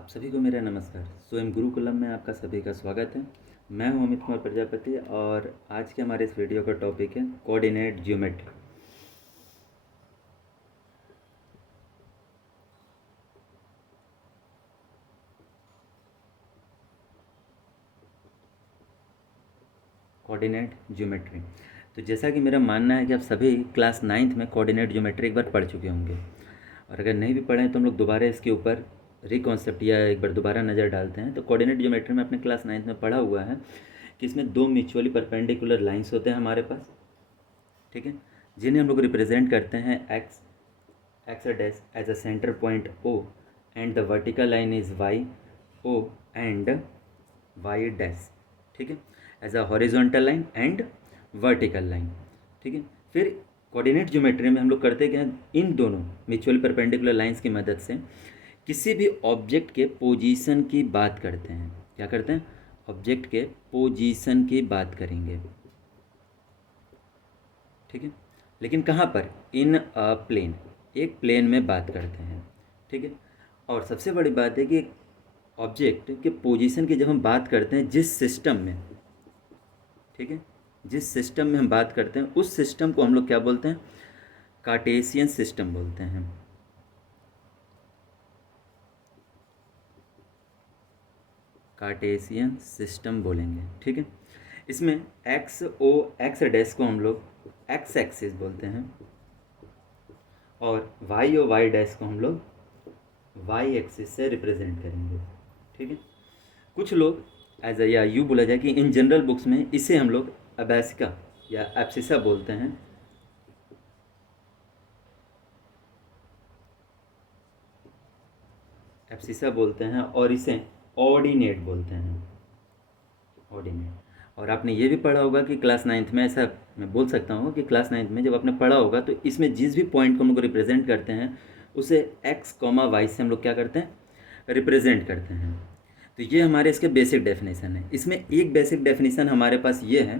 आप सभी को मेरा नमस्कार। स्वयं गुरुकुलम में आपका सभी का स्वागत है। मैं हूं अमित कुमार प्रजापति और आज के हमारे इस वीडियो का टॉपिक है कोऑर्डिनेट ज्योमेट्री। Coordinate geometry. तो जैसा कि मेरा मानना है कि आप सभी क्लास 9th में कोऑर्डिनेट ज्योमेट्री एक बार पढ़ चुके होंगे, और अगर नहीं भी पढ़े तो हम लोग दोबारा इसके ऊपर रिकॉन्सेप्ट या एक बार दोबारा नज़र डालते हैं। तो कोऑर्डिनेट ज्योमेट्री में अपने क्लास 9th में पढ़ा हुआ है कि इसमें दो म्यूचुअली परपेंडिकुलर लाइंस होते हैं हमारे पास, ठीक है, जिन्हें हम लोग रिप्रेजेंट करते हैं x dash as a centre point O and the vertical line is y O and y dash, ठीक है, as a horizontal line and vertical line, ठीक है। फिर कोऑर्डिनेट ज्योमेट्री में हम लोग करते क्या, इन दोनों म्यूचुअल परपेंडिकुलर लाइंस की मदद से किसी भी ऑब्जेक्ट के पोजीशन की बात करते हैं। क्या करते हैं? ऑब्जेक्ट के पोजीशन की बात करेंगे, ठीक है। लेकिन कहाँ पर? इन अ प्लेन, एक प्लेन में बात करते हैं, ठीक है। और सबसे बड़ी बात है कि ऑब्जेक्ट के पोजीशन की जब हम बात करते हैं जिस सिस्टम में, ठीक है, जिस सिस्टम में हम बात करते हैं उस सिस्टम को हम लोग क्या बोलते हैं? कार्टेशियन सिस्टम बोलते हैं। कार्टेशियन सिस्टम बोलेंगे, ठीक है। इसमें एक्स डैश को हम लोग एक्स एक्सिस बोलते हैं और वाई डैश को हम लोग वाई एक्सिस से रिप्रेजेंट करेंगे, ठीक है। कुछ लोग एज या यूँ बोला जाए कि इन जनरल बुक्स में इसे हम लोग अबैसिका या एब्सिसा बोलते हैं। एब्सिसा बोलते हैं और इसे ऑर्डिनेट बोलते हैं, ऑर्डिनेट। और आपने ये भी पढ़ा होगा कि क्लास 9th में, ऐसा मैं बोल सकता हूँ कि क्लास 9th में जब आपने पढ़ा होगा तो इसमें जिस भी पॉइंट को हम लोग रिप्रेजेंट करते हैं उसे एक्स कॉमा वाई से हम लोग क्या करते हैं? रिप्रेजेंट करते हैं। तो ये हमारे इसके बेसिक डेफिनेशन है। इसमें एक बेसिक डेफिनेशन हमारे पास ये है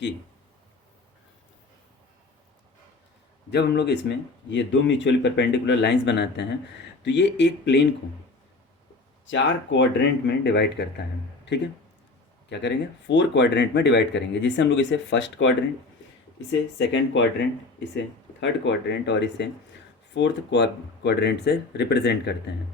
कि जब हम लोग इसमें ये दो म्यूचुअली परपेंडिकुलर लाइंस बनाते हैं तो ये एक प्लेन को 4 क्वाड्रेंट में डिवाइड करता है, ठीक है। क्या करेंगे? 4 क्वाड्रेंट में डिवाइड करेंगे, जिससे हम लोग इसे फर्स्ट क्वाड्रेंट, इसे सेकंड क्वाड्रेंट, इसे थर्ड क्वाड्रेंट और इसे फोर्थ क्वाड्रेंट से रिप्रेजेंट करते हैं।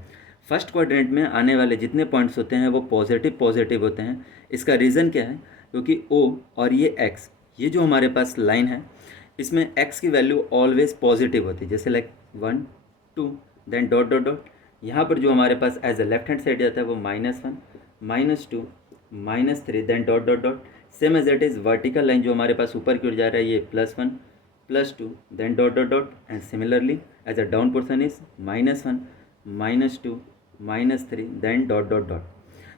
फर्स्ट क्वाड्रेंट में आने वाले जितने पॉइंट्स होते हैं वो पॉजिटिव पॉजिटिव होते हैं। इसका रीज़न क्या है? क्योंकि ओ और ये एक्स, ये जो हमारे पास लाइन है इसमें एक्स की वैल्यू ऑलवेज पॉजिटिव होती है, जैसे like 1 2 then dot dot dot. यहाँ पर जो हमारे पास as a left hand side जाता है वो -1 -2 -3 then dot dot dot. Same as it is vertical line जो हमारे पास ऊपर की ओर जा रहा है ये +1 +2 then dot dot dot. And similarly as a down portion is -1 -2 -3 then dot dot dot.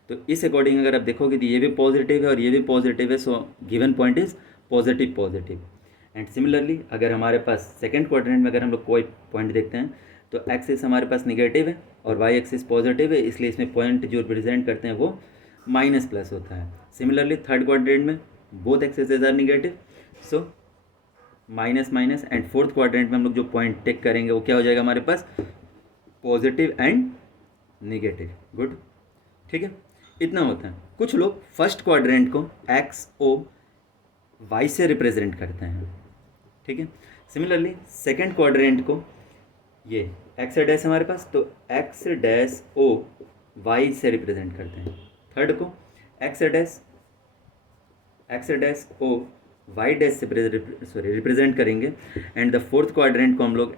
तो इस अकॉर्डिंग अगर आप देखोगे तो ये भी पॉजिटिव है और ये भी पॉजिटिव है, so given point is positive positive. And similarly अगर हमारे पास सेकेंड क्वाड्रेंट में अगर हम लोग कोई पॉइंट देखते हैं तो एक्सिस हमारे पास निगेटिव है और वाई एक्सिस पॉजिटिव है, इसलिए इसमें पॉइंट जो रिप्रेजेंट करते हैं वो माइनस प्लस होता है। सिमिलरली थर्ड क्वाड्रेंट में both axes are negative, so minus minus. And fourth quadrant में हम लोग जो पॉइंट टेक करेंगे वो क्या हो जाएगा हमारे पास? Positive and negative. गुड, ठीक है, इतना होता है। कुछ लोग फर्स्ट क्वाड्रेंट को एक्स ओ वाई से रिप्रेजेंट करते हैं, ठीक है। सिमिलरली सेकेंड क्वाड्रेंट को ये एक्स डैश हमारे पास, तो एक्स डैश ओ वाई से रिप्रेजेंट करते हैं। थर्ड को x dash O y dash से रिप्रेजेंट करेंगे। एंड द फोर्थ क्वाड्रेंट को हम लोग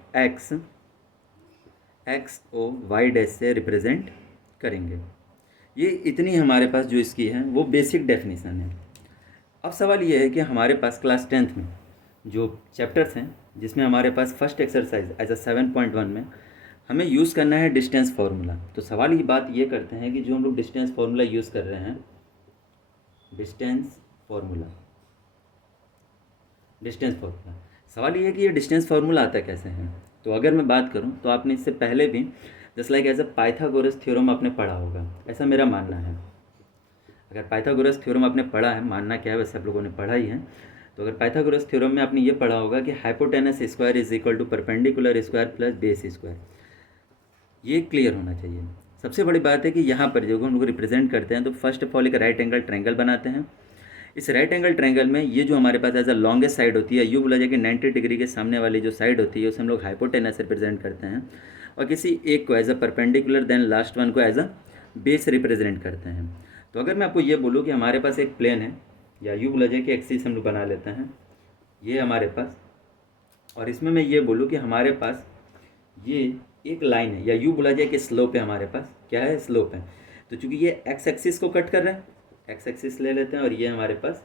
एक्स ओ वाई डैश से रिप्रेजेंट करेंगे। ये इतनी हमारे पास जो इसकी है वो बेसिक डेफिनेशन है। अब सवाल ये है कि हमारे पास क्लास 10th में जो चैप्टर्स हैं जिसमें हमारे पास फर्स्ट एक्सरसाइज एज अ 7.1 में हमें यूज़ करना है डिस्टेंस फार्मूला। तो सवाल ये बात ये करते हैं कि जो हम लोग डिस्टेंस फार्मूला यूज़ कर रहे हैं, डिस्टेंस फार्मूला, सवाल ये है कि ये डिस्टेंस फार्मूला आता कैसे है। तो अगर मैं बात करूं तो आपने इससे पहले भी just like as a Pythagoras theorem आपने पढ़ा होगा, ऐसा मेरा मानना है। अगर पाइथागोरस थ्योरम आपने पढ़ा है, मानना क्या है, वैसे आप लोगों ने पढ़ा ही है, तो अगर पाइथागोरस थ्योरम में आपने ये पढ़ा होगा कि hypotenuse square is equal to perpendicular square plus base square, ये क्लियर होना चाहिए। सबसे बड़ी बात है कि यहाँ पर जब हम लोग रिप्रेजेंट करते हैं तो फर्स्ट ऑफ ऑल एक राइट एंगल ट्रायंगल बनाते हैं। इस राइट एंगल ट्रायंगल में ये जो हमारे पास एज अ लॉन्गेस्ट साइड होती है, यूँ बोला जाए कि 90 डिग्री के सामने वाली जो साइड होती है उसे हम लोग हाइपोटेनस रिप्रेजेंट करते हैं, और किसी एक को as a perpendicular then last one को एज अ बेस रिप्रेजेंट करते हैं। तो अगर मैं आपको ये बोलूँ कि हमारे पास एक प्लेन है, या यूँ बोला जाए कि एक्सिस हम लोग बना लेते हैं, ये हमारे पास, और इसमें मैं ये बोलूँ कि हमारे पास ये एक लाइन है, या यूँ बोला जाए कि स्लोप है, हमारे पास क्या है, स्लोप है। तो चूंकि ये एक्स एक्सिस को कट कर रहा है, एक्स एक्सिस ले लेते हैं, और ये हमारे पास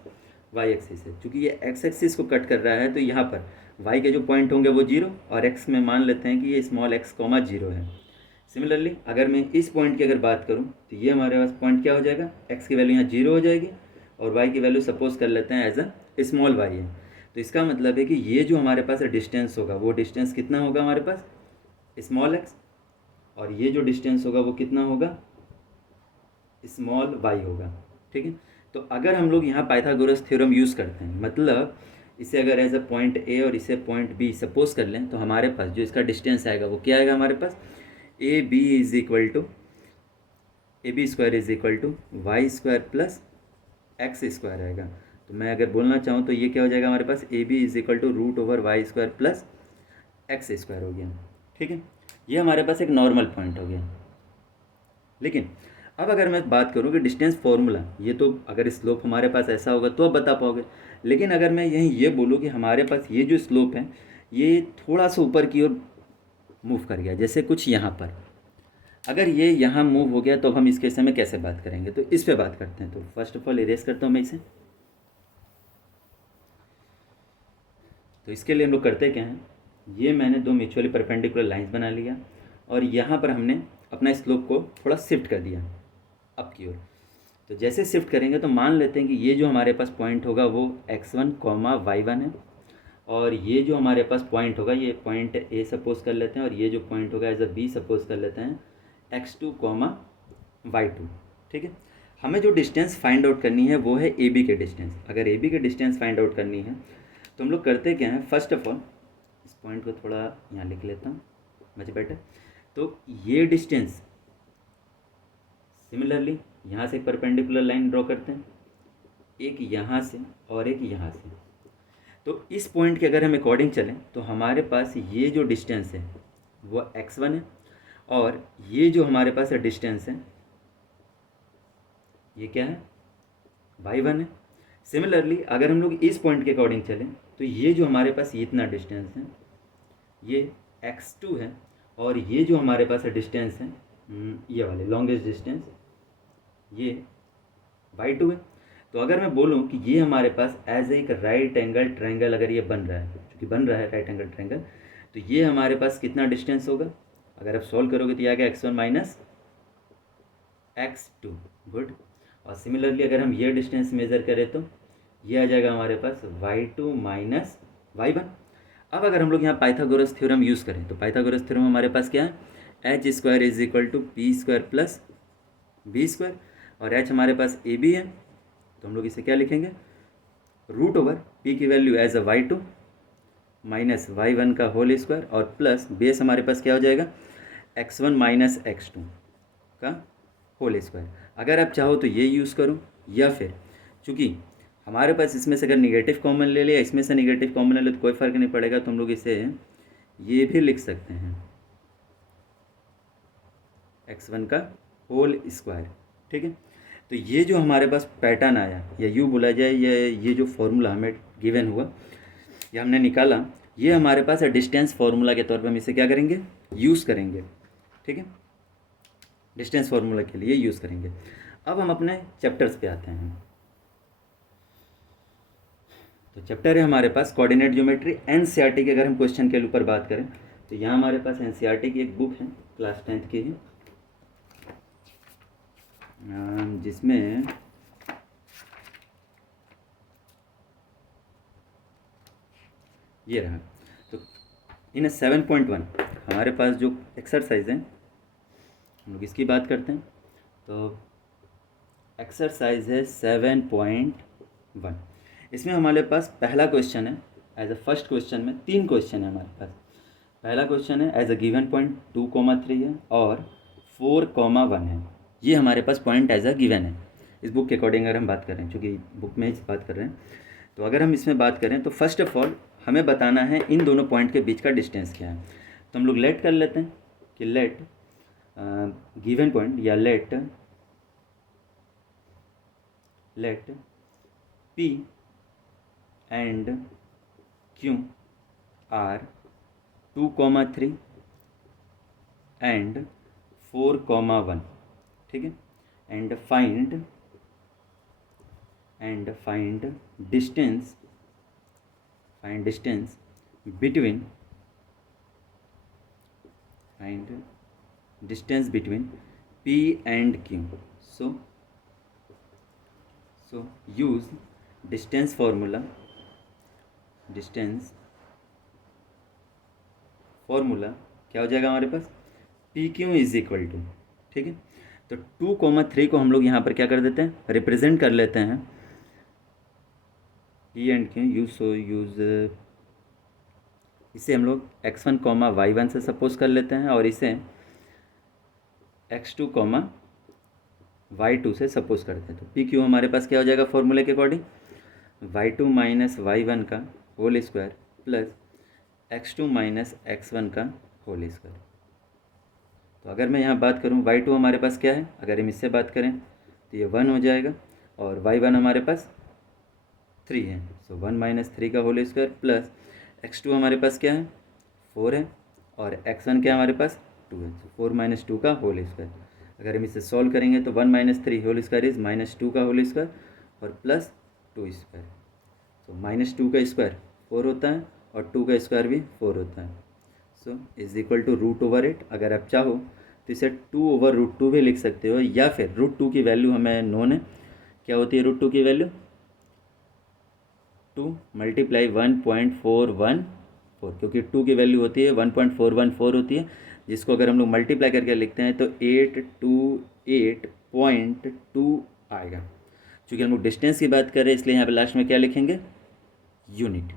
वाई एक्सिस है। चूंकि ये एक्स एक्सिस को कट कर रहा है तो यहाँ पर वाई के जो पॉइंट होंगे वो जीरो, और एक्स में मान लेते हैं कि ये स्मॉल एक्स कॉमा जीरो है। सिमिलरली अगर मैं इस पॉइंट की अगर बात करूँ तो ये हमारे पास पॉइंट क्या हो जाएगा, एक्स की वैल्यू यहाँ जीरो हो जाएगी, और वाई की वैल्यू सपोज कर लेते हैं एज अ स्मॉल वाई है। तो इसका मतलब है कि ये जो हमारे पास डिस्टेंस होगा वो डिस्टेंस कितना होगा हमारे पास, स्मॉल एक्स, और ये जो डिस्टेंस होगा वो कितना होगा, स्मॉल वाई होगा। ठीक है, तो अगर हम लोग यहाँ पाइथागोरस थ्योरम यूज़ करते हैं, मतलब इसे अगर एज अ पॉइंट ए और इसे पॉइंट बी सपोज कर लें, तो हमारे पास जो इसका डिस्टेंस आएगा वो क्या आएगा, हमारे पास A B is equal to A B square is equal to Y square plus X square आएगा। तो मैं अगर बोलना चाहूँ तो ये क्या हो जाएगा हमारे पास, A B is equal to root over Y square plus X square हो गया। ठीक है, ये हमारे पास एक नॉर्मल पॉइंट हो गया। लेकिन अब अगर मैं बात करूँ कि डिस्टेंस फॉर्मूला, ये तो अगर स्लोप हमारे पास ऐसा होगा तो आप बता पाओगे, लेकिन अगर मैं यहीं ये बोलूँ कि हमारे पास ये जो स्लोप है ये थोड़ा सा ऊपर की ओर मूव कर गया, जैसे कुछ यहाँ पर, अगर ये यहाँ मूव हो गया तो हम इस केस में कैसे बात करेंगे, तो इस पे बात करते हैं। तो फर्स्ट ऑफ ऑल इरेज करता हूँ मैं इसे। तो इसके लिए हम लोग करते क्या हैं, ये मैंने दो म्यूचुअली परपेंडिकुलर लाइंस बना लिया, और यहाँ पर हमने अपना स्लोप को थोड़ा शिफ्ट कर दिया अप की ओर। तो जैसे शिफ्ट करेंगे तो मान लेते हैं कि ये जो हमारे पास पॉइंट होगा वो x1 कॉमा y1 है, और ये जो हमारे पास पॉइंट होगा ये पॉइंट ए सपोज कर लेते हैं, और ये जो पॉइंट होगा एज अ बी सपोज कर लेते हैं x2 कॉमा y2। ठीक है, हमें जो डिस्टेंस फाइंड आउट करनी है वो है ए बी के डिस्टेंस। अगर ए बी के डिस्टेंस फाइंड आउट करनी है तो हम लोग करते क्या हैं, फर्स्ट ऑफ ऑल इस पॉइंट को थोड़ा यहाँ लिख लेता हूँ, मच बेटर। तो ये डिस्टेंस सिमिलरली यहाँ से परपेंडिकुलर लाइन ड्रॉ करते हैं, एक यहाँ से और एक यहाँ से। तो इस पॉइंट के अगर हम अकॉर्डिंग चलें तो हमारे पास ये जो डिस्टेंस है वो x1 है, और ये जो हमारे पास डिस्टेंस है ये क्या है, y1 है। सिमिलरली अगर हम लोग इस पॉइंट के अकॉर्डिंग चलें तो ये जो हमारे पास ये इतना डिस्टेंस है ये x2 है, और ये जो हमारे पास डिस्टेंस है ये वाले लॉन्गेस्ट डिस्टेंस ये y2 है। तो अगर मैं बोलूँ कि ये हमारे पास एज एक राइट एंगल ट्रायंगल अगर ये बन रहा है, क्योंकि बन रहा है राइट एंगल ट्रायंगल, तो ये हमारे पास कितना डिस्टेंस होगा, अगर आप सॉल्व करोगे तो ये आ गया x1 माइनस x2। गुड, और सिमिलरली अगर हम ये डिस्टेंस मेज़र करें तो ये आ जाएगा हमारे पास y2 माइनस y1। अब अगर हम लोग यहाँ पाइथागोरस थ्योरम यूज़ करें तो पाइथागोरस थ्योरम हमारे पास क्या है, H square is equal to P square plus B square, और एच हमारे पास ए बी है, तो हम लोग इसे क्या लिखेंगे, रूट ओवर पी की value as a y2 minus y1 का होल स्क्वायर, और प्लस बेस हमारे पास क्या हो जाएगा, x1 माइनस x2 का होल स्क्वायर। अगर आप चाहो तो ये यूज़ करो, या फिर चूँकि हमारे पास इसमें से अगर निगेटिव कॉमन ले लिया, इसमें से निगेटिव कॉमन ले लो तो कोई फ़र्क नहीं पड़ेगा, तो हम लोग इसे ये भी लिख सकते हैं x1 का होल स्क्वायर। ठीक है, तो ये जो हमारे पास पैटर्न आया, या यूँ बोला जाए ये जो फॉर्मूला हमें गिवन हुआ या हमने निकाला, ये हमारे पास डिस्टेंस फार्मूला के तौर पर हम इसे क्या करेंगे, यूज़ करेंगे। ठीक है, डिस्टेंस फार्मूला के लिए यूज़ करेंगे। अब हम अपने चैप्टर्स पे आते हैं। तो चैप्टर है हमारे पास कोऑर्डिनेट ज्योमेट्री एनसीईआरटी के। अगर हम क्वेश्चन के ऊपर बात करें तो यहाँ हमारे पास एनसीईआरटी की एक बुक है, क्लास 10th की है, जिसमें ये रहा। तो इन 7.1 हमारे पास जो एक्सरसाइज है हम लोग इसकी बात करते हैं। तो एक्सरसाइज है 7.1। इसमें हमारे पास पहला क्वेश्चन है, एज अ फर्स्ट क्वेश्चन में 3 क्वेश्चन है हमारे पास। पहला क्वेश्चन है एज अ गिवन पॉइंट 2,3 है और 4,1 है। ये हमारे पास पॉइंट एज अ गिवन है इस बुक के अकॉर्डिंग अगर हम बात करें, चूँकि बुक में ही बात कर रहे हैं। तो अगर हम इसमें बात करें तो फर्स्ट ऑफ ऑल हमें बताना है इन दोनों पॉइंट के बीच का डिस्टेंस क्या है। तो हम लोग लेट कर लेते हैं कि लेट गिवन पॉइंट या let P and Q are 2,3 and 4,1, ठीक है। And find distance between P and Q. So use distance formula क्या हो जाएगा हमारे पास, P Q is equal to, ठीक है। तो 2,3 को हम लोग यहाँ पर क्या कर देते हैं, रिप्रेजेंट कर लेते हैं पी एंड क्यू। इसे हम लोग x1, y1 से सपोज कर लेते हैं और इसे x2, y2 से सपोज करते हैं। तो पी क्यू हमारे पास क्या हो जाएगा फॉर्मूले के अकॉर्डिंग, y2 माइनस y1 का whole square plus x2 minus x1 का होल स्क्वायर। तो अगर मैं यहाँ बात करूँ y2 हमारे पास क्या है, अगर हम इससे बात करें तो ये 1 हो जाएगा और y1 हमारे पास 3 है। सो 1 माइनस 3 का होल स्क्वायर प्लस x2 हमारे पास क्या है 4 है और x1 क्या है हमारे पास 2 है। सो 4 माइनस 2 का होल स्क्वायर। अगर हम इसे सॉल्व करेंगे तो 1 minus 3 whole square is minus 2 का होल स्क्वायर और प्लस 2 स्क्वायर। सो माइनस 2 का स्क्वायर 4 होता है और 2 का स्क्वायर भी 4 होता है। So is equal to √8। अगर आप चाहो तो इसे 2/√2 भी लिख सकते हो, या फिर √2 की वैल्यू हमें नोन है। क्या होती है √2 की वैल्यू, 2 मल्टीप्लाई 1.414, क्योंकि 2 की वैल्यू होती है 1.414 होती है, जिसको अगर हम लोग मल्टीप्लाई करके लिखते हैं तो 828.2 आएगा। चूँकि हम लोग डिस्टेंस की बात कर रहे हैं इसलिए यहाँ पे लास्ट में क्या लिखेंगे, यूनिट।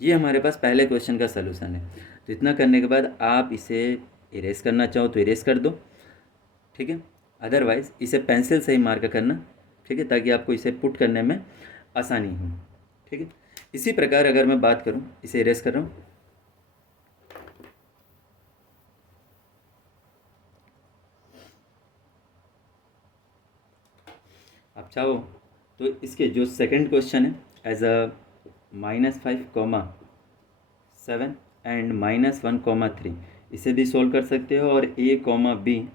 ये हमारे पास पहले क्वेश्चन का सलूशन है। तो इतना करने के बाद आप इसे इरेज करना चाहो तो इरेज कर दो, ठीक है। अदरवाइज़ इसे पेंसिल से ही मार्क करना, ठीक है, ताकि आपको इसे पुट करने में आसानी हो, ठीक है। इसी प्रकार अगर मैं बात करूं, इसे इरेज कर रहा हूं, आप चाहो तो इसके जो सेकंड क्वेश्चन है एज अ -5,7 एंड -1,3 इसे भी सोल्व कर सकते हो और a, b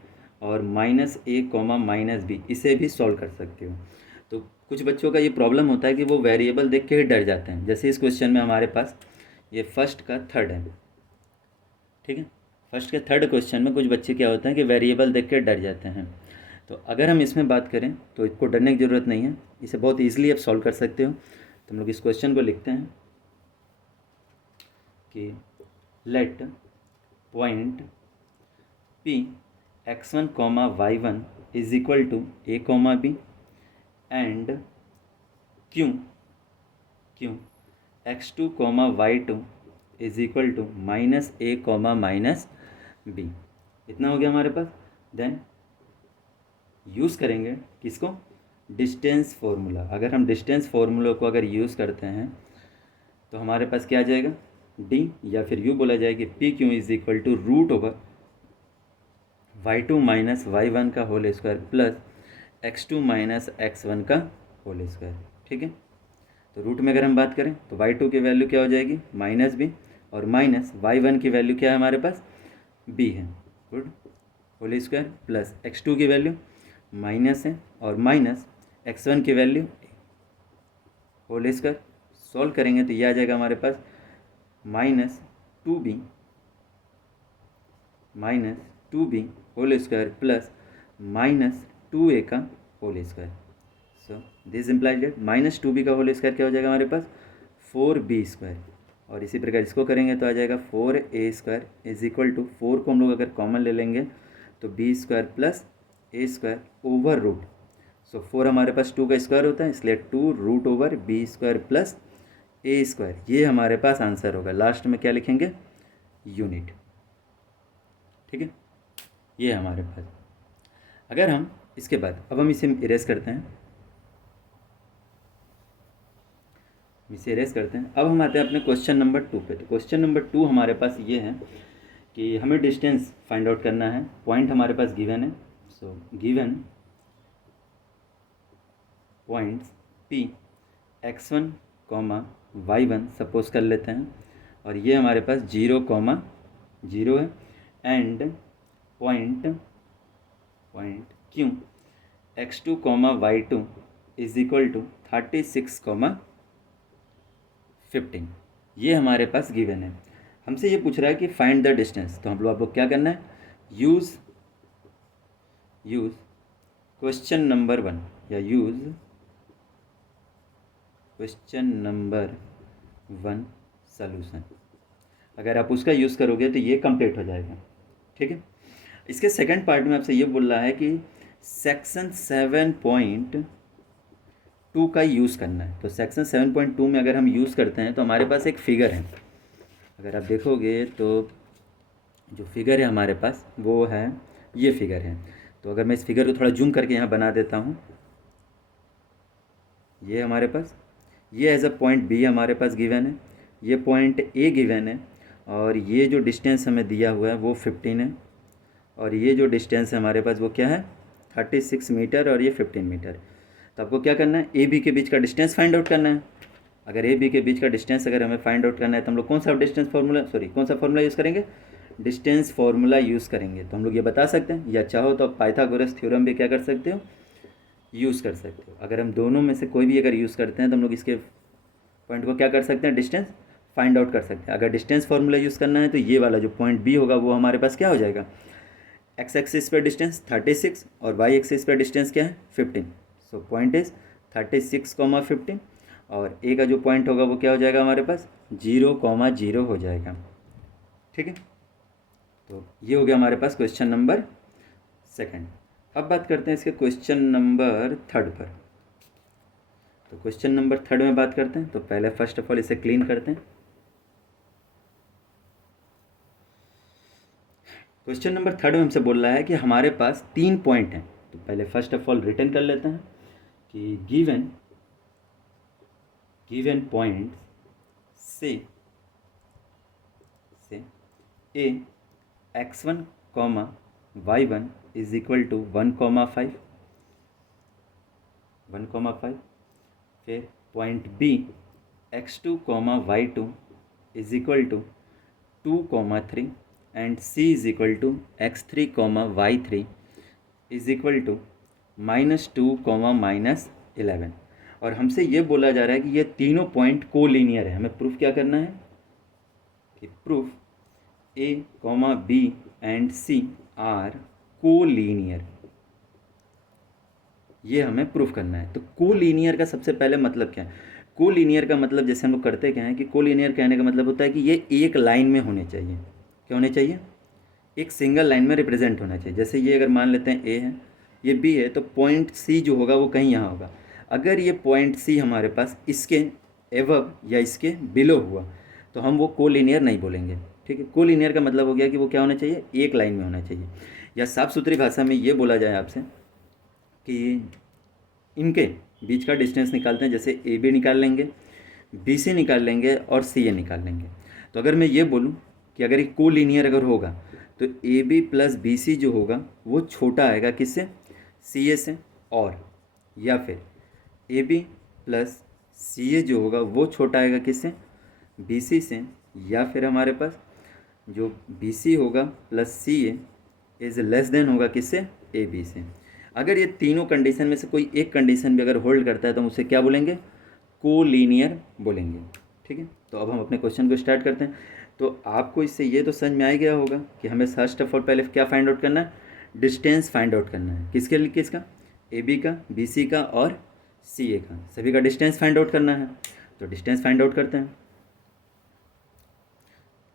और -a, -b इसे भी सॉल्व कर सकते हो। तो कुछ बच्चों का ये प्रॉब्लम होता है कि वो वेरिएबल देख के ही डर जाते हैं। जैसे इस क्वेश्चन में हमारे पास ये फर्स्ट का थर्ड है, ठीक है। फर्स्ट के थर्ड क्वेश्चन में कुछ बच्चे क्या होते हैं कि वेरिएबल देख के डर जाते हैं। तो अगर हम इसमें बात करें तो इसको डरने की ज़रूरत नहीं है, इसे बहुत ईजिली आप सॉल्व कर सकते हो। तो हम लोग इस क्वेश्चन को लिखते हैं कि let point P x1, y1 is equal to a, b and Q x2, y2 is equal to -a, -b। इतना हो गया हमारे पास। देन यूज़ करेंगे किसको, डिस्टेंस फार्मूला। अगर हम डिस्टेंस फार्मूला को अगर यूज़ करते हैं तो हमारे पास क्या आ जाएगा, d, या फिर यूँ बोला जाए कि P Q is equal to √y2 minus y1 का whole square plus x2 minus x1 का होल स्क्वायर, ठीक है। तो रूट में अगर हम बात करें तो y2 की वैल्यू क्या हो जाएगी -b और माइनस y1 की वैल्यू क्या है हमारे पास b है, good, whole square plus x2 की वैल्यू माइनस है और माइनस x1 की वैल्यू होल स्क्वायर। सॉल्व करेंगे तो ये आ जाएगा हमारे पास -2b whole square plus -2a का whole square. So this implies that -2b का होल स्क्वायर क्या हो जाएगा हमारे पास 4b स्क्वायर। और इसी प्रकार इसको करेंगे तो आ जाएगा 4a square is equal to 4 को हम लोग अगर कॉमन ले लेंगे तो b square plus a square over root. So 4 हमारे पास 2 का स्क्वायर होता है, इसलिए 2√b square plus a square, ये हमारे पास आंसर होगा। लास्ट में क्या लिखेंगे, यूनिट, ठीक है। ये हमारे पास अगर हम इसके बाद अब हम इसे इरेज करते हैं, इसे इरेज करते हैं। अब हम आते हैं अपने क्वेश्चन नंबर 2 पे। तो क्वेश्चन नंबर 2 हमारे पास ये है कि हमें डिस्टेंस फाइंड आउट करना है। पॉइंट हमारे पास गिवन है, so given points P x1 y1 suppose कर लेते हैं, और ये हमारे पास 0, है, and point Q x2, y2 is equal to 36, 15। ये हमारे पास गिवन है। हमसे ये पूछ रहा है कि फाइंड द डिस्टेंस। तो आप लोग क्या करना है, यूज़ क्वेश्चन नंबर 1 या यूज़ क्वेश्चन नंबर 1 सॉल्यूशन। अगर आप उसका यूज़ करोगे तो ये कंप्लीट हो जाएगा, ठीक है। इसके सेकंड पार्ट में आपसे ये बोल रहा है कि सेक्शन 7.2 का यूज़ करना है। तो सेक्शन 7.2 में अगर हम यूज़ करते हैं तो हमारे पास एक फिगर है। अगर आप देखोगे तो जो फिगर है हमारे पास वो है, ये फिगर है। तो अगर मैं इस फिगर को थोड़ा जूम करके यहाँ बना देता हूँ, ये हमारे पास ये एज अ पॉइंट बी हमारे पास गिवन है, ये पॉइंट ए गिवन है, और ये जो डिस्टेंस हमें दिया हुआ है वो 15 है, और ये जो डिस्टेंस है हमारे पास वो क्या है 36 मीटर, और ये 15 मीटर। तो आपको क्या करना है, ए बी के बीच का डिस्टेंस फाइंड आउट करना है। अगर ए बी के बीच का डिस्टेंस अगर हमें फाइंड आउट करना है तो हम लोग कौन सा फार्मूला यूज़ करेंगे, डिस्टेंस फार्मूला यूज़ करेंगे। तो हम लोग ये बता सकते हैं, या चाहो तो आप पाइथागोरस थ्योरम भी क्या कर सकते हो, यूज़ कर सकते हो। अगर हम दोनों में से कोई भी अगर यूज़ करते हैं तो हम लोग इसके पॉइंट को क्या कर सकते हैं, डिस्टेंस फाइंड आउट कर सकते हैं। अगर डिस्टेंस फार्मूला यूज़ करना है तो ये वाला जो पॉइंट बी होगा वो हमारे पास क्या हो जाएगा, एक्स एक्सिस पे डिस्टेंस 36 और वाई एक्सिस पे डिस्टेंस क्या है 15। सो पॉइंट इज 36, 15, और ए का जो पॉइंट होगा वो क्या हो जाएगा हमारे पास 0, हो जाएगा, ठीक है। तो ये हो गया हमारे पास क्वेश्चन नंबर 2। अब बात करते हैं इसके क्वेश्चन नंबर 3 पर। तो क्वेश्चन नंबर 3 में बात करते हैं। तो पहले फर्स्ट ऑफ ऑल इसे क्लीन करते हैं। क्वेश्चन नंबर 3 में हमसे बोल रहा है कि हमारे पास 3 पॉइंट हैं। तो पहले फर्स्ट ऑफ ऑल रिटर्न कर लेते हैं कि गिवन पॉइंट से ए x1, y1 is equal to 1,5, फिर point B x2, y2 is equal to 2,3, and c is equal to x3, y3 is equal to -2, -11। और हमसे ये बोला जा रहा है कि ये तीनों पॉइंट कोलिनियर है। हमें प्रूफ क्या करना है कि proof a, b and c are collinear, ये हमें प्रूफ करना है। तो कोलिनियर का सबसे पहले मतलब क्या है, कोलिनियर का मतलब जैसे हम लोग करते क्या है कि कोलिनियर कहने का मतलब होता है कि ये एक लाइन में होने चाहिए। क्या होने चाहिए, एक सिंगल लाइन में रिप्रेजेंट होना चाहिए। जैसे ये अगर मान लेते हैं ए है, ये बी है, तो पॉइंट सी जो होगा वो कहीं यहाँ होगा। अगर ये पॉइंट सी हमारे पास इसके एवब या इसके बिलो हुआ तो हम वो कोलिनियर नहीं बोलेंगे, ठीक है। कोलिनियर का मतलब हो गया कि वो क्या होना चाहिए, एक लाइन में होना चाहिए। या साफ सुथरी भाषा में ये बोला जाए आपसे कि इनके बीच का डिस्टेंस निकालते हैं। जैसे ए बी निकाल लेंगे, बी सी निकाल लेंगे और सी ए निकाल लेंगे। तो अगर मैं ये बोलूँ कि अगर ये कोलिनियर अगर होगा तो A B plus B C जो होगा वो छोटा आएगा किससे, सी ए से, और या फिर ए बी प्लस सी ए जो होगा वो छोटा आएगा किससे, बी सी से, या फिर हमारे पास जो बी सी होगा plus C A is less than होगा किससे, ए बी से। अगर ये तीनों कंडीशन में से कोई एक कंडीशन भी अगर होल्ड करता है तो हम उसे क्या बोलेंगे, कोलिनियर बोलेंगे, ठीक है। तो अब हम अपने क्वेश्चन को स्टार्ट करते हैं। तो आपको इससे ये तो समझ में आ गया होगा कि हमें फर्स्ट ऑफ ऑल पहले क्या फाइंड आउट करना है, डिस्टेंस फाइंड आउट करना है। किसके लिए, किसका, ए बी का, बी सी का और सी ए का, सभी का डिस्टेंस फाइंड आउट करना है। तो डिस्टेंस फाइंड आउट करते हैं।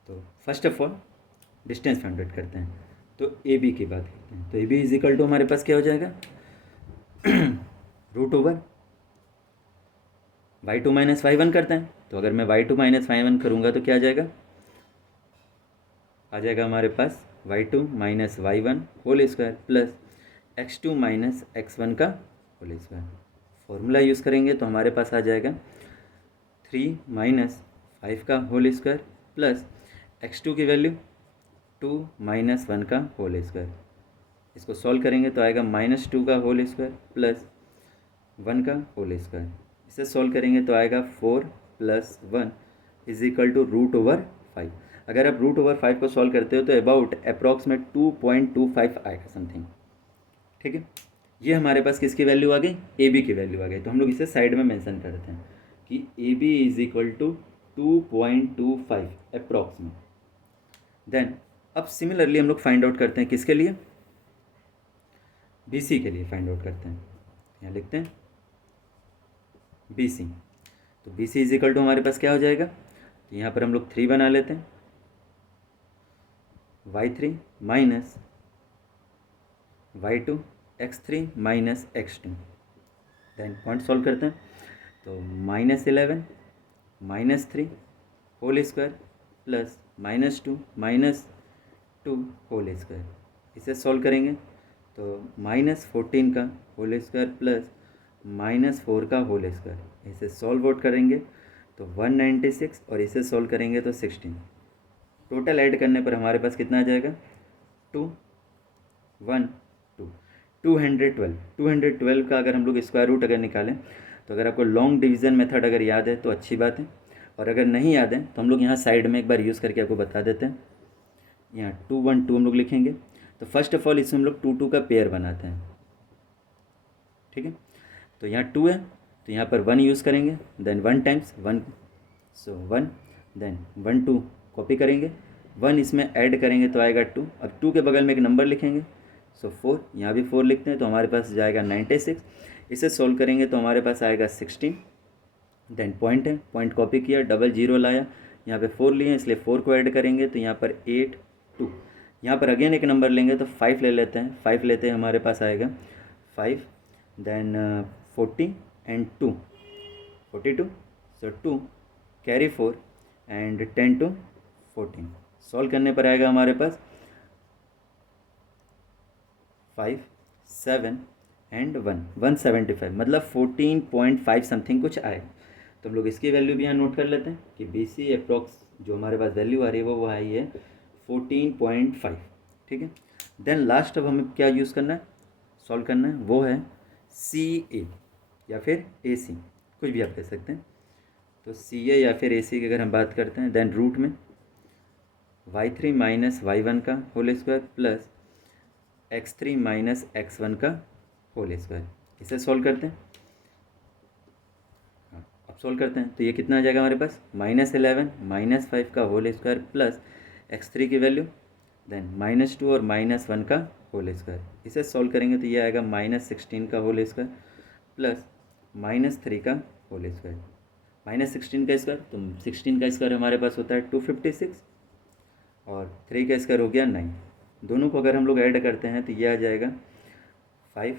तो first of all distance find out करते हैं। तो ए बी की बात करते हैं। तो A B is equal to हमारे पास क्या हो जाएगा √/, y2 माइनस y1 करते हैं। तो अगर मैं y2 माइनस y1 करूँगा तो क्या आ जाएगा, हमारे पास y2 minus y1 whole square plus x2 minus x1 का होल स्क्वायर। फॉर्मूला यूज़ करेंगे तो हमारे पास आ जाएगा 3 माइनस 5 का होल स्क्वायर प्लस x2 की वैल्यू 2 माइनस 1 का होल स्क्वायर। इसको सॉल्व करेंगे तो आएगा -2 का होल स्क्वायर प्लस 1 का होल स्क्वायर। इसे सॉल्व करेंगे तो आएगा 4 + 1 = √5। अगर आप √5 को सॉल्व करते हो तो अबाउट अप्रॉक्सीमेट 2.25 आएगा समथिंग। ठीक है, ये हमारे पास किसकी वैल्यू आ गई, ए बी की वैल्यू आ गई। तो हम लोग इसे साइड में मेंशन करते हैं कि ए बी = 2.25 अप्रॉक्सीमेट। देन अब सिमिलरली हम लोग फाइंड आउट करते हैं किसके लिए, बी सी के लिए फाइंड आउट करते हैं। यहाँ लिखते हैं बी सी। तो बी सी = हमारे पास क्या हो जाएगा, तो यहाँ पर हम लोग 3 बना लेते हैं, y3 minus y2 x3 minus x2। Then point solve करते हैं तो -11 -3 whole square plus -2 -2 whole square. इसे सॉल्व करेंगे तो -14 का होल स्क्वायर प्लस -4 का होल स्क्वायर। इसे सॉल्व आउट करेंगे तो 196 और इसे सॉल्व करेंगे तो 16। टोटल ऐड करने पर हमारे पास कितना आ जाएगा, 2 1 2 212 का अगर हम लोग स्क्वायर रूट अगर निकालें तो अगर आपको लॉन्ग डिवीज़न मेथड अगर याद है तो अच्छी बात है, और अगर नहीं याद है तो हम लोग यहाँ साइड में एक बार यूज़ करके आपको बता देते हैं। यहाँ 2 1 2 हम लोग लिखेंगे तो फर्स्ट ऑफ ऑल इसमें हम लोग 2 2 का पेयर बनाते हैं। ठीक है, तो यहाँ 2 है तो यहाँ पर 1 यूज़ करेंगे, देन 1 टाइम्स 1 सो 1, देन 1 2 कॉपी करेंगे, 1 इसमें ऐड करेंगे तो आएगा 2। अब 2 के बगल में एक नंबर लिखेंगे सो 4, यहाँ भी 4 लिखते हैं तो हमारे पास जाएगा 96। इसे सॉल्व करेंगे तो हमारे पास आएगा 16। देन पॉइंट है, पॉइंट कॉपी किया, डबल जीरो लाया, यहाँ पे 4 लिए इसलिए 4 को ऐड करेंगे तो यहाँ पर 8 2। यहाँ पर अगेन एक नंबर लेंगे तो 5 ले लेते हैं, 5 लेते हैं हमारे पास आएगा 5, then 40 and 2 42 so 2 carry 4 and 10 to 14। Solve करने पर आएगा हमारे पास 5 7 एंड 1 175, मतलब 14.5 समथिंग कुछ आएगा। तो हम लोग इसकी वैल्यू भी यहाँ नोट कर लेते हैं कि बी सी अप्रॉक्स जो हमारे पास वैल्यू आ रही है वो आई है 14.5। ठीक है, देन लास्ट अब हमें क्या यूज़ करना है, सॉल्व करना है, वो है सी ए या फिर ए सी, कुछ भी आप कह सकते हैं। तो सी ए या फिर ए सी की अगर हम बात करते हैं, देन रूट में y3 माइनस y1 का whole square plus x3 minus x1 का होल स्क्वायर। इसे सॉल्व करते हैं, अब सॉल्व करते हैं तो ये कितना आ जाएगा हमारे पास, -11 -5 का होल स्क्वायर प्लस x3 की वैल्यू, देन -2 और -1 का होल स्क्वायर। इसे सॉल्व करेंगे तो ये आएगा -16 का होल स्क्वायर प्लस -3 का होल स्क्वायर। -16 का स्क्वायर तो 16 का स्क्वायर हमारे पास होता है 256 और 3 का स्क्वायर हो गया 9। दोनों को अगर हम लोग ऐड करते हैं तो ये आ जाएगा 5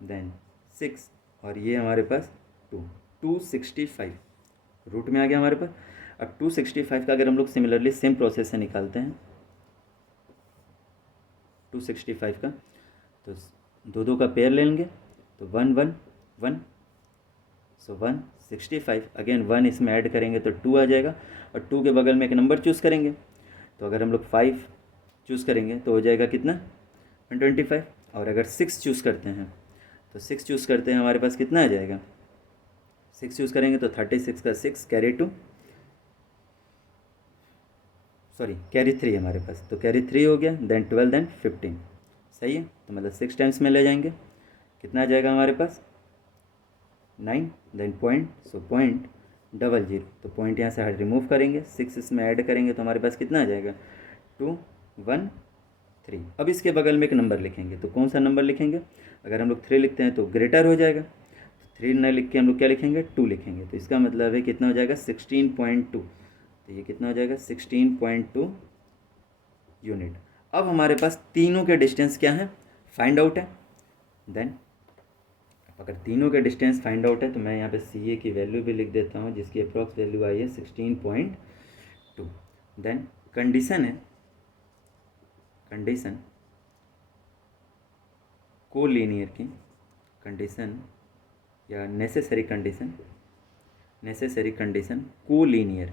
देन 6 और ये हमारे पास 265 रूट में आ गया हमारे पास। अब 265 का अगर हम लोग सिमिलरली सेम प्रोसेस से निकालते हैं 265 का, तो 2 2 का पेयर लेंगे तो 1 1 1 सो 165, अगेन 1 इसमें ऐड करेंगे तो 2 आ जाएगा, और 2 के बगल में एक नंबर चूज़ करेंगे तो अगर हम लोग 5 चूज़ करेंगे तो हो जाएगा कितना 125, और अगर 6 चूज़ करते हैं तो 6 चूज़ करते हैं हमारे पास कितना आ जाएगा, 6 चूज़ करेंगे तो 36 का 6 कैरी 2 सॉरी कैरी 3 हमारे पास, तो कैरी 3 हो गया, देन 12 देन 15। सही है, तो मतलब 6 टाइम्स में ले जाएंगे, कितना आ जाएगा हमारे पास 9, देन पॉइंट सो 0.00, तो पॉइंट यहाँ से रिमूव करेंगे, 6 इसमें ऐड करेंगे तो हमारे पास कितना आ जाएगा 213। अब इसके बगल में एक नंबर लिखेंगे तो कौन सा नंबर लिखेंगे, अगर हम लोग 3 लिखते हैं तो ग्रेटर हो जाएगा, 3 न लिख के हम लोग क्या लिखेंगे 2 लिखेंगे, तो इसका मतलब है कितना हो जाएगा 16.2। तो ये कितना हो जाएगा 16.2 यूनिट। अब हमारे पास तीनों के डिस्टेंस क्या है फाइंड आउट है। देन अगर तीनों के डिस्टेंस फाइंड आउट है तो मैं यहाँ पे सी ए की वैल्यू भी लिख देता हूँ जिसकी अप्रॉक्स वैल्यू आई है 16.2। देन कंडीशन है, कंडीशन कोलिनियर की कंडीशन या नेसेसरी कंडीशन कोलिनियर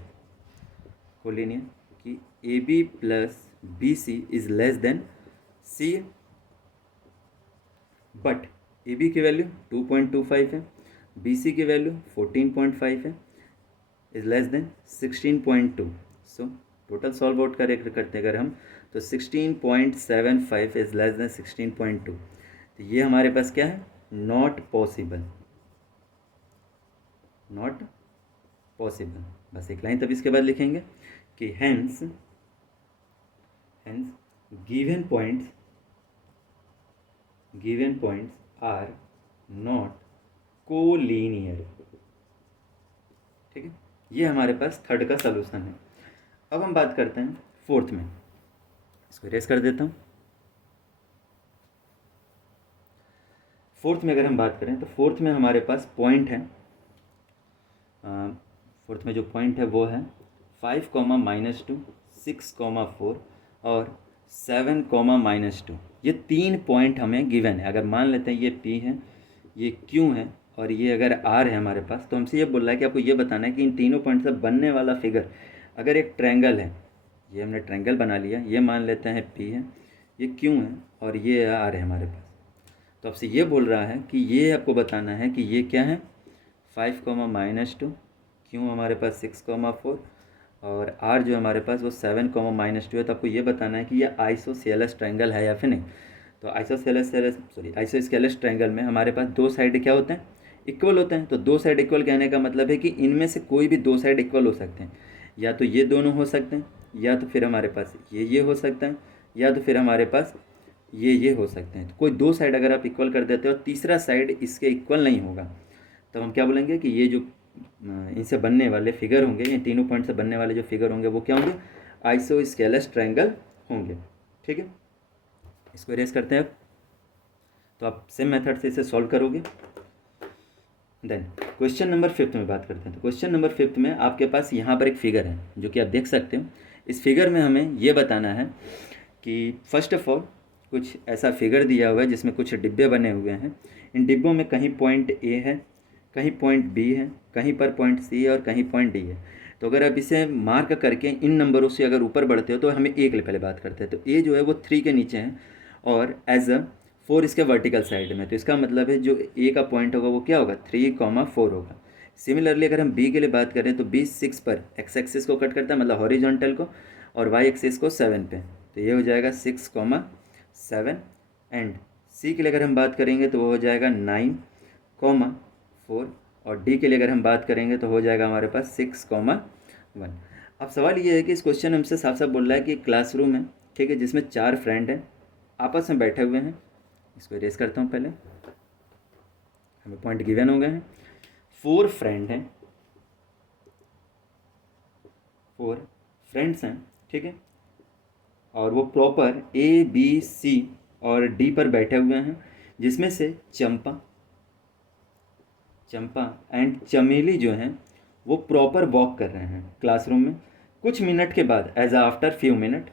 कि A B plus B C is less than C, but A B की वैल्यू 2.25 है, बी सी की वैल्यू 14.5 है, is less than 16.2। So total solve out करते अगर हम तो 16.75 इज लेस देन 16.2। तो ये हमारे पास क्या है, नॉट पॉसिबल। बस एक लाइन तब इसके बाद लिखेंगे कि hence given points are not collinear. ठीक है, ये हमारे पास थर्ड का सलूशन है। अब हम बात करते हैं फोर्थ में, इसको इरेज कर देता हूँ। फोर्थ में अगर हम बात करें तो फोर्थ में हमारे पास पॉइंट है, फोर्थ में जो पॉइंट है वो है 5, -2, 6, 4 और 7, -2। ये 3 पॉइंट हमें गिवन है। अगर मान लेते हैं ये P है, ये Q है और ये अगर R है हमारे पास, तो हमसे ये बोल रहा है कि आपको ये बताना है कि इन तीनों पॉइंट से बनने वाला फिगर अगर एक ट्रायंगल है, ये हमने ट्रायंगल बना लिया, ये मान लेते हैं P है, ये Q है और ये R है हमारे पास। तो आपसे ये बोल रहा है कि ये आपको बताना है कि ये क्या है, 5, -2, Q हमारे पास 6, 4 और R जो हमारे पास वो 7, -2 है। तो आपको ये बताना है कि ये आइसोसेलेस ट्रायंगल है या फिर नहीं। तो आइसोस्केलेस ट्रायंगल में हमारे पास दो साइड क्या होते हैं, इक्वल होते हैं। तो दो साइड इक्वल कहने का मतलब है कि इनमें से कोई भी दो साइड इक्वल हो सकते हैं, या तो ये दोनों हो सकते हैं, या तो फिर हमारे पास ये हो सकता है, या तो फिर हमारे पास ये हो सकते हैं। तो कोई दो साइड अगर आप इक्वल कर देते हो और तीसरा साइड इसके इक्वल नहीं होगा, तब हम क्या बोलेंगे कि ये जो इनसे बनने वाले फिगर होंगे, ये तीनों पॉइंट से बनने वाले जो फिगर होंगे वो क्या होंगे, आइसोस्केलेस ट्रायंगल होंगे। ठीक है, इसको इरेज करते हैं अब। तो आप सेम मेथड से इसे सॉल्व करोगे। देन क्वेश्चन नंबर 5 में बात करते हैं। तो क्वेश्चन नंबर 5 में आपके पास यहाँ पर एक फिगर है जो कि आप देख सकते हो। इस फिगर में हमें ये बताना है कि फर्स्ट ऑफ ऑल कुछ ऐसा फिगर दिया हुआ है जिसमें कुछ डिब्बे बने हुए हैं। इन डिब्बों में कहीं पॉइंट ए है, कहीं पॉइंट बी है, कहीं पर पॉइंट सी है और कहीं पॉइंट डी है। तो अगर आप इसे मार्क करके इन नंबरों से अगर ऊपर बढ़ते हो तो हमें ए के पहले बात करते हैं। तो ए जो है वो 3 के नीचे है और एज अ 4 इसके वर्टिकल साइड में। तो इसका मतलब है जो ए का पॉइंट होगा वो क्या होगा, 3, 4 होगा। सिमिलरली अगर हम बी के लिए बात करें तो बी 6 पर एक्स एक्सिस को कट करता है, मतलब हॉरिजॉन्टल को, और वाई एक्सिस को 7 पे। तो ये हो जाएगा 6, 7। एंड सी के लिए अगर हम बात करेंगे तो वो हो जाएगा 9, 4 और डी के लिए अगर हम बात करेंगे तो हो जाएगा हमारे पास 6, 1। अब सवाल ये है कि इस क्वेश्चन हमसे साफ साफ बोल रहा है कि क्लासरूम है, ठीक है, जिसमें 4 फ्रेंड हैं, आपस में बैठे हुए हैं। इसको इरेज करता हूँ पहले, हमें पॉइंट गिवन हो गए हैं। 4 फ्रेंड हैं, 4 फ्रेंड्स हैं, ठीक है, और वो प्रॉपर ए बी सी और डी पर बैठे हुए हैं, जिसमें से चंपा एंड चमेली जो हैं वो प्रॉपर वॉक कर रहे हैं क्लासरूम में। कुछ मिनट के बाद, एज आफ्टर फ्यू मिनट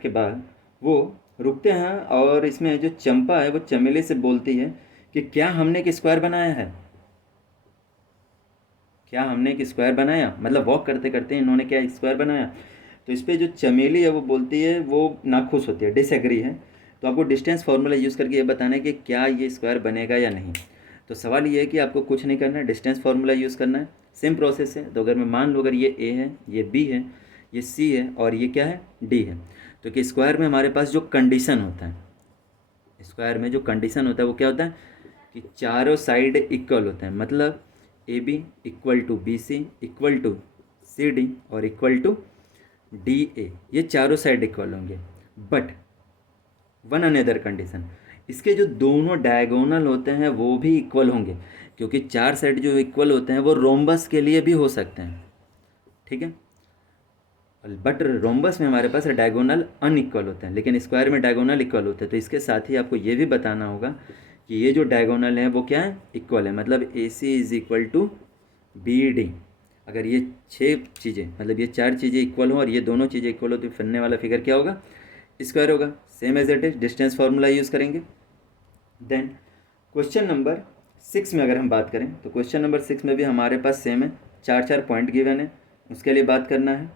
के बाद वो रुकते हैं और इसमें जो चंपा है वो चमेली से बोलती है कि क्या हमने एक स्क्वायर बनाया है, क्या हमने एक स्क्वायर बनाया, मतलब वॉक करते करते इन्होंने क्या स्क्वायर बनाया। तो इस पर जो चमेली है वो बोलती है, वो नाखुश होती है, डिसएग्री है। तो आपको डिस्टेंस फार्मूला यूज़ करके ये बताना है कि क्या ये स्क्वायर बनेगा या नहीं। तो सवाल ये है कि आपको कुछ नहीं करना है, डिस्टेंस फार्मूला यूज़ करना है, सेम प्रोसेस है। तो अगर मैं मान लूँ अगर ये ए है, ये बी है, ये सी है और ये क्या है, डी है, तो कि स्क्वायर में हमारे पास जो कंडीशन होता है, स्क्वायर में जो कंडीशन होता है वो क्या होता है कि चारों साइड इक्वल होते हैं। मतलब A B equal to B C equal to C D और इक्वल टू डी ए, ये चारों साइड इक्वल होंगे। बट वन अनदर कंडीशन, इसके जो दोनों डायगोनल होते हैं वो भी इक्वल होंगे, क्योंकि चार साइड जो इक्वल होते हैं वो रोम्बस के लिए भी हो सकते हैं, ठीक है। बट रोम्बस में हमारे पास डायगोनल अनइक्वल होते हैं, लेकिन स्क्वायर में डायगोनल इक्वल होते हैं। तो इसके साथ ही आपको ये भी बताना होगा कि ये जो डायगोनल है वो क्या है, इक्वल है। मतलब A C is equal to B D. अगर ये 6 चीज़ें, मतलब ये 4 चीज़ें इक्वल हो और ये दोनों चीज़ें इक्वल हो तो बनने वाला फिगर क्या होगा, स्क्वायर होगा, same as it is distance formula use करेंगे। देन क्वेश्चन नंबर 6 में अगर हम बात करें तो क्वेश्चन नंबर 6 में भी हमारे पास सेम है, 4 पॉइंट गिवन है, उसके लिए बात करना है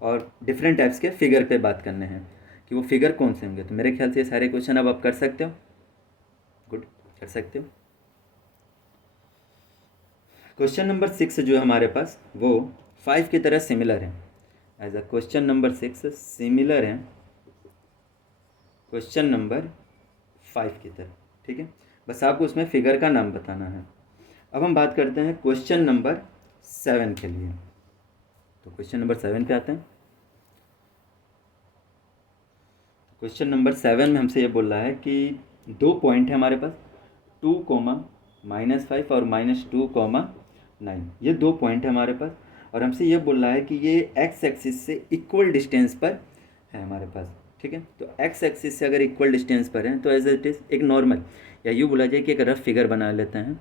और डिफरेंट टाइप्स के फिगर पे बात करने हैं कि वो फिगर कौन से होंगे। तो मेरे ख्याल से ये सारे क्वेश्चन अब आप कर सकते हो। गुड, कर सकते हो। क्वेश्चन नंबर 6 जो है हमारे पास वो 5 की तरह सिमिलर है। As a question number 6 similar है क्वेश्चन नंबर 5 की तरह, ठीक है। बस आपको उसमें फिगर का नाम बताना है। अब हम बात करते हैं क्वेश्चन नंबर 7 के लिए। तो क्वेश्चन नंबर 7 पे आते हैं। क्वेश्चन नंबर 7 में हमसे ये बोल रहा है कि 2 पॉइंट है हमारे पास, 2, -5 और -2, 9। ये 2 पॉइंट है हमारे पास और हमसे ये बोल रहा है कि ये एक्स एक्सिस से इक्वल डिस्टेंस पर है हमारे पास, ठीक है। तो एक्स एक्सिस से अगर इक्वल डिस्टेंस पर है तो एज इट इज़ एक नॉर्मल या यूँ बोला जाए कि एक रफ फिगर बना लेते हैं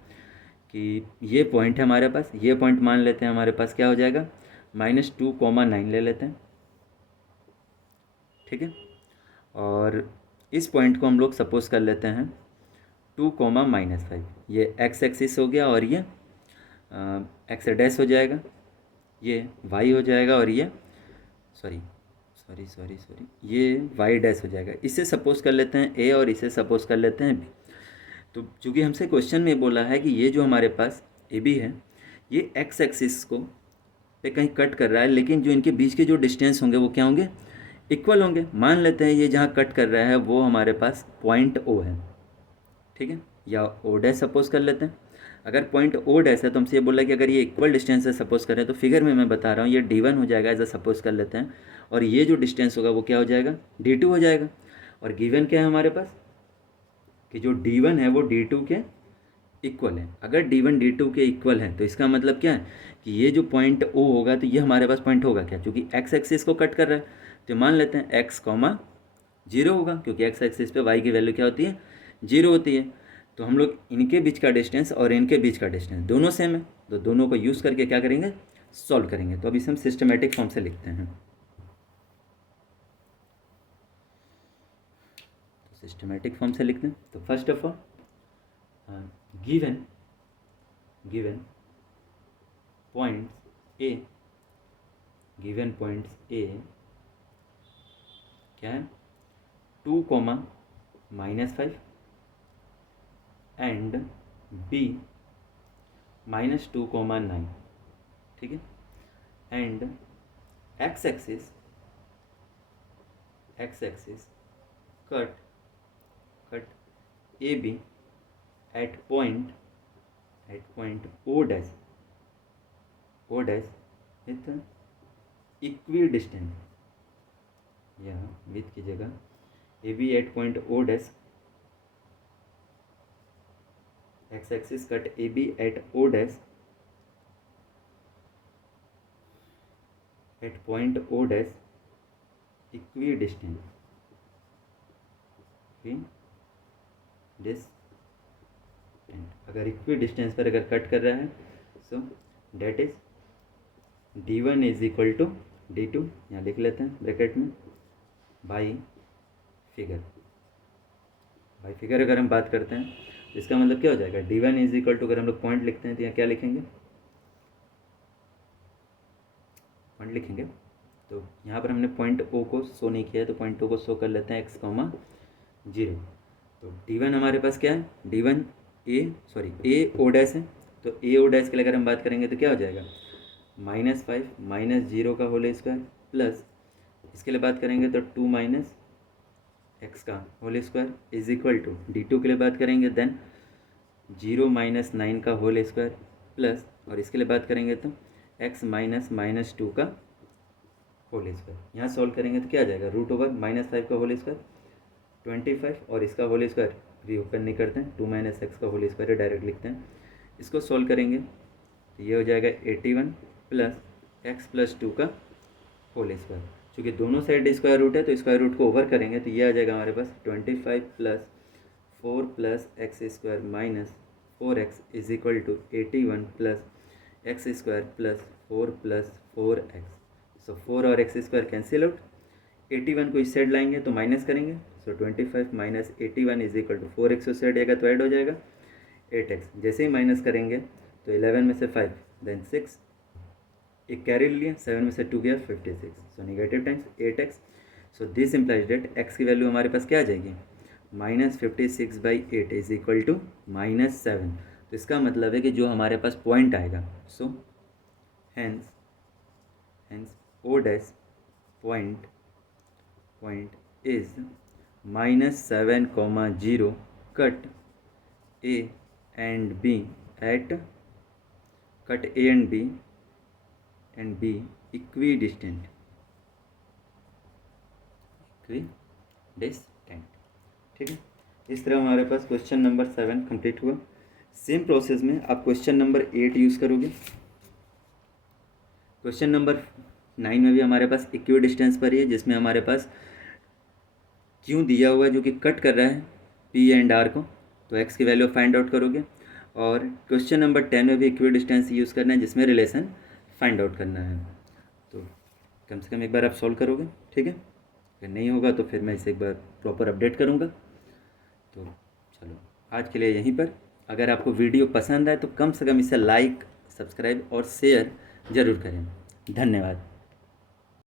कि ये पॉइंट है हमारे पास, ये पॉइंट मान लेते हैं हमारे पास क्या हो जाएगा, -2, 9 ले लेते हैं, ठीक है। और इस पॉइंट को हम लोग सपोज कर लेते हैं 2, -5। ये एक्स एक्सिस हो गया और ये एक्स डैश हो जाएगा, ये वाई हो जाएगा और ये सॉरी ये वाई डैश हो जाएगा। इसे सपोज कर लेते हैं ए और इसे सपोज कर लेते हैं बी। तो चूँकि हमसे क्वेश्चन में बोला है कि ये जो हमारे पास ए बी है ये एक्स एक्सिस को पे कहीं कट कर रहा है, लेकिन जो इनके बीच के जो डिस्टेंस होंगे वो क्या होंगे, इक्वल होंगे। मान लेते हैं ये जहाँ कट कर रहा है वो हमारे पास पॉइंट ओ है, ठीक है, या ओ डैश सपोज कर लेते हैं। अगर पॉइंट ओ डैश है तो हमसे ये बोला कि अगर ये इक्वल डिस्टेंस है सपोज करें तो फिगर में मैं बता रहा हूँ ये D1 हो जाएगा ऐसा सपोज कर लेते हैं, और ये जो डिस्टेंस होगा वो क्या हो जाएगा, D2 हो जाएगा। और गिवन क्या है हमारे पास कि जो D1 है वो D2 के इक्वल है। अगर D1 D2 के इक्वल है तो इसका मतलब क्या है कि ये जो पॉइंट O होगा तो ये हमारे पास पॉइंट होगा क्या, क्योंकि एक्स एक्सिस को कट कर रहा है तो मान लेते हैं x, 0 होगा, क्योंकि एक्स एक्सिस पे y की वैल्यू क्या होती है, 0 होती है। तो हम लोग इनके बीच का डिस्टेंस और इनके बीच का डिस्टेंस दोनों सेम है, तो दोनों को यूज़ करके क्या करेंगे, सॉल्व करेंगे। तो अब इसे हम सिस्टमेटिक फॉर्म से लिखते हैं। तो सिस्टमेटिक फॉर्म से लिखते हैं तो first of all given points A, given points A क्या है, 2, -5 एंड बी -2, 9, ठीक है। And X axis cut A B at point O dash with equidistance, या विथ की जगह A B at point O dash, X axis cut A B at O dash at point O dash equidistance अगर equidistance पर अगर cut कर रहा है so that is D1 is equal to D2, यहाँ लिख लेते हैं ब्रैकेट में, बाई फिगर अगर हम बात करते हैं तो इसका मतलब क्या हो जाएगा, D1 इज इक्वल टू, अगर हम लोग पॉइंट लिखते हैं तो यहाँ क्या लिखेंगे, पॉइंट लिखेंगे। तो यहाँ पर हमने पॉइंट ओ को शो नहीं किया है तो पॉइंट ओ को शो कर लेते हैं x, 0। तो D1 हमारे पास क्या है, D1 ए ओ डैश है, तो ए ओ डैश के लिए अगर हम बात करेंगे तो क्या हो जाएगा, -5 -0 का होल स्क्वायर प्लस इसके लिए बात करेंगे तो 2 - x का whole square is equal to D2 के लिए बात करेंगे देन 0 - 9 का होल स्क्वायर प्लस, और इसके लिए बात करेंगे तो x -2 का होल स्क्वायर। यहाँ सॉल्व करेंगे तो क्या आ जाएगा, √5 का होल स्क्वायर 25 और इसका होल स्क्वायर भी ओपन नहीं करते हैं, 2 - x का होल स्क्वायर डायरेक्ट लिखते हैं। इसको सॉल्व करेंगे तो ये हो जाएगा 81 प्लस x + 2 का होल स्क्वायर। चूँकि दोनों साइड स्क्वायर रूट है तो स्क्वायर रूट को ओवर करेंगे तो ये आ जाएगा हमारे पास 25 + 4 + x² - 4x is equal to 81 + x² + 4 + 4x। सो 4 और x² कैंसिल आउट, 81 को इस साइड लाएंगे तो माइनस करेंगे, so 25 minus 81 is equal to 4x उस साइड आएगा तो ऐड हो जाएगा 8x। जैसे ही माइनस करेंगे तो 11 में से 5 देन 6, एक कैरी लिया, 7 में से 2 गया 56, so negative times 8x। So this implies date x की वैल्यू हमारे पास क्या आ जाएगी, -56/8 इज इक्वल टू -7। तो इसका मतलब है कि जो हमारे पास पॉइंट आएगा, so hence O dash point is -7, 0 A and B at cut A and B equidistant, ठीक है। इस तरह हमारे पास क्वेश्चन नंबर 7 कंप्लीट हुआ। सेम प्रोसेस में आप क्वेश्चन नंबर 8 यूज़ करोगे। क्वेश्चन नंबर 9 में भी हमारे पास इक्वी डिस्टेंस पर ही है, जिसमें हमारे पास क्यों दिया हुआ है जो कि कट कर रहा है P एंड R को, तो x की वैल्यू फाइंड आउट करोगे। और क्वेश्चन नंबर 10 में भी इक्वी डिस्टेंस यूज़ करना है, जिसमें रिलेशन फाइंड आउट करना है। तो कम से कम एक बार आप सॉल्व करोगे, ठीक है। अगर नहीं होगा तो फिर मैं इसे एक बार प्रॉपर अपडेट करूँगा। तो चलो आज के लिए यहीं पर। अगर आपको वीडियो पसंद आए तो कम से कम इसे लाइक, सब्सक्राइब और शेयर ज़रूर करें। धन्यवाद।